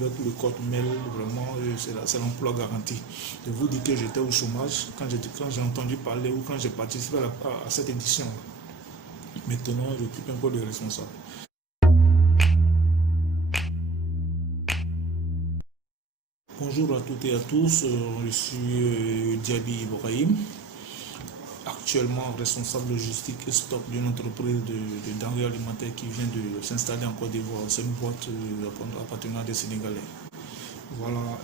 avec le code mail, vraiment, c'est l'emploi garanti. Je vous dis que j'étais au chômage quand j'ai entendu parler ou quand j'ai participé à cette édition. Maintenant, j'occupe un poste de responsable. Bonjour à toutes et à tous, je suis Diaby Ibrahim, actuellement responsable logistique et stock d'une entreprise de denrées alimentaires qui vient de s'installer en Côte d'Ivoire. C'est une boîte appartenant à des Sénégalais. Voilà,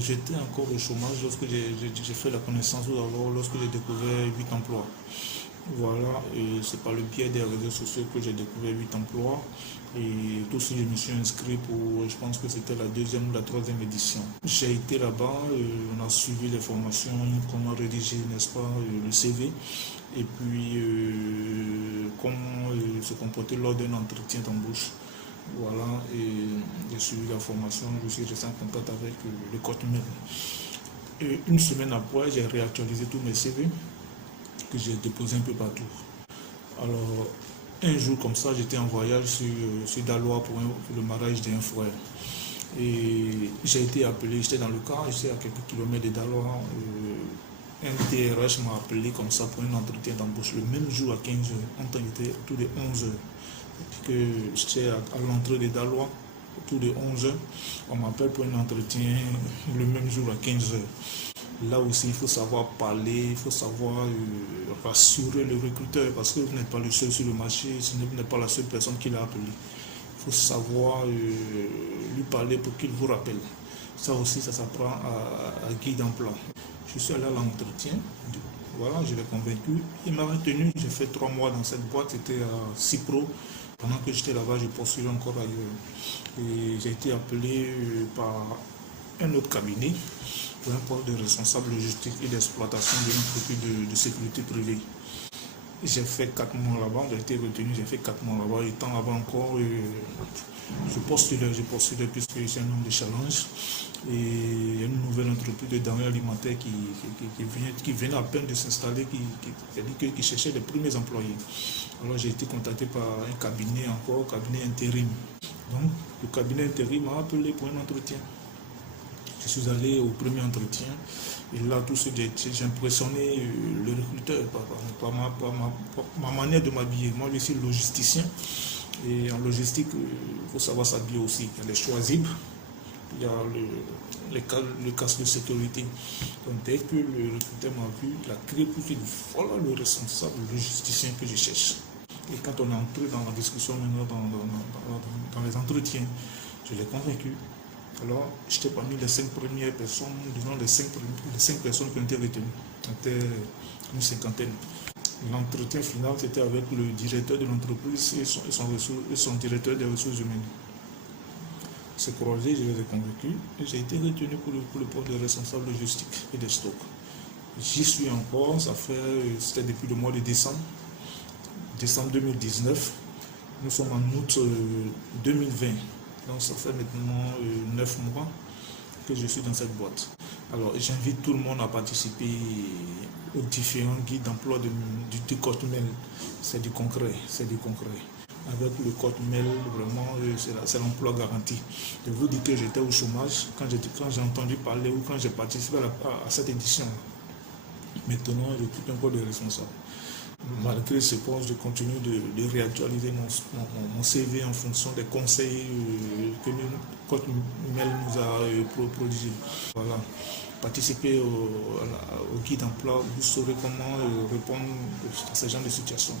j'étais encore au chômage lorsque j'ai fait la connaissance, ou alors lorsque j'ai découvert 8 emplois. Voilà, c'est par le biais des réseaux sociaux que j'ai découvert 8 emplois. Et tout aussi, je me suis inscrit pour, je pense que c'était la deuxième ou la troisième édition. J'ai été là-bas, on a suivi les formations, comment rédiger, n'est-ce pas, le CV. Et puis, comment se comporter lors d'un entretien d'embauche. Voilà, et j'ai suivi la formation, je suis resté en contact avec le coach mail. Et une semaine après, j'ai réactualisé tous mes CV que j'ai déposé un peu partout. Alors, un jour comme ça, j'étais en voyage sur Daloa pour le mariage d'un frère. Et j'ai été appelé, j'étais dans le car, j'étais à quelques kilomètres de Daloa. Un DRH m'a appelé comme ça pour un entretien d'embauche le même jour à 15h. En temps, il était autour de 11h. Que j'étais à l'entrée de Daloa, autour de 11h. On m'appelle pour un entretien le même jour à 15h. Là aussi, il faut savoir parler, il faut savoir rassurer le recruteur parce que vous n'êtes pas le seul sur le marché, vous n'êtes pas la seule personne qui l'a appelé. Il faut savoir lui parler pour qu'il vous rappelle. Ça aussi, ça s'apprend à guide d'emploi. Je suis allé à l'entretien, voilà, je l'ai convaincu. Il m'a retenu, j'ai fait 3 mois dans cette boîte, c'était à Cipro. Pendant que j'étais là-bas, j'ai postulé encore ailleurs. Et j'ai été appelé par un autre cabinet pour un poste de responsable logistique et d'exploitation d'une entreprise de sécurité privée. J'ai fait 4 mois là-bas, j'ai été retenu, j'ai fait 4 mois là-bas. Étant là-bas encore, je postulais puisque je suis un homme de challenge. Et il y a une nouvelle entreprise de denrées alimentaires qui venait à peine de s'installer, qui cherchait les premiers employés. Alors j'ai été contacté par un cabinet intérim. Donc le cabinet intérim m'a appelé pour un entretien. Je suis allé au premier entretien et là, tout ce que j'ai impressionné le recruteur par ma manière de m'habiller. Moi, je suis logisticien et en logistique, il faut savoir s'habiller aussi. Il y a les choisibles, il y a le casque de sécurité. Donc, dès que le recruteur m'a vu, il a crié pour qu'il voilà le responsable logisticien que je cherche. Et quand on est entré dans la discussion maintenant, dans les entretiens, je l'ai convaincu. Alors, j'étais parmi les 5 premières personnes, disons les 5 personnes qui ont été retenues. C'était une cinquantaine. L'entretien final, c'était avec le directeur de l'entreprise et son directeur des ressources humaines. C'est croisé, je les ai convaincus et j'ai été retenu pour le poste de responsable logistique et des stocks. J'y suis encore, c'était depuis le mois de décembre 2019. Nous sommes en août 2020. Donc ça fait maintenant 9 mois que je suis dans cette boîte. Alors j'invite tout le monde à participer aux différents guides d'emploi du code mail. C'est du concret, Avec le code mail, vraiment, c'est l'emploi garanti. Je vous dis que j'étais au chômage quand j'ai entendu parler ou quand j'ai participé à cette édition. Maintenant, j'occupe un poste de responsable. Malgré ce poste, je continue de réactualiser mon CV en fonction des conseils que le code mail nous a prodigués. Voilà. Participez au guide d'emploi, vous saurez comment répondre à ce genre de situation.